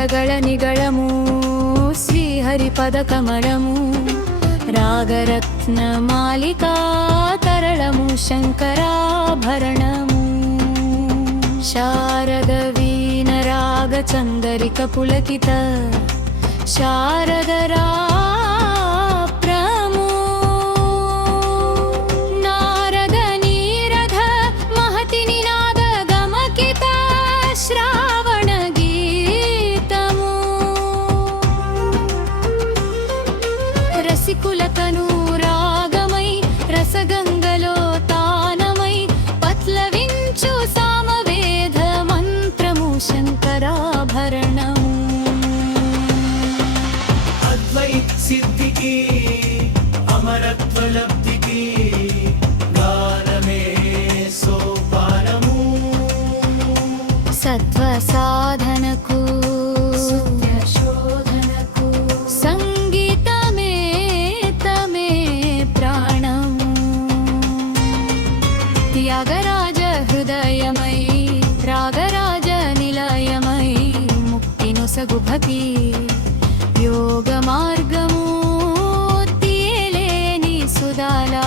రాగಗಳ నిగళము శ్రీహరిపద కమలము రాగరత్న మాలికా తరళము శంకరాభరణము శారద వీణ రాగ చందరిక పులకిత శారద యోగ మార్గము తీయలేని సుధాలా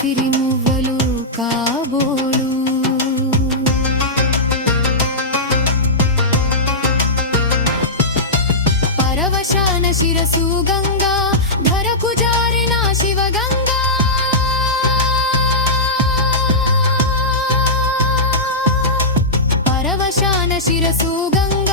సిరి కాబోలు. పరవశాన శిరసు గంగా ధరకు జారిన శివగంగా పరవశాన శిరసు గంగా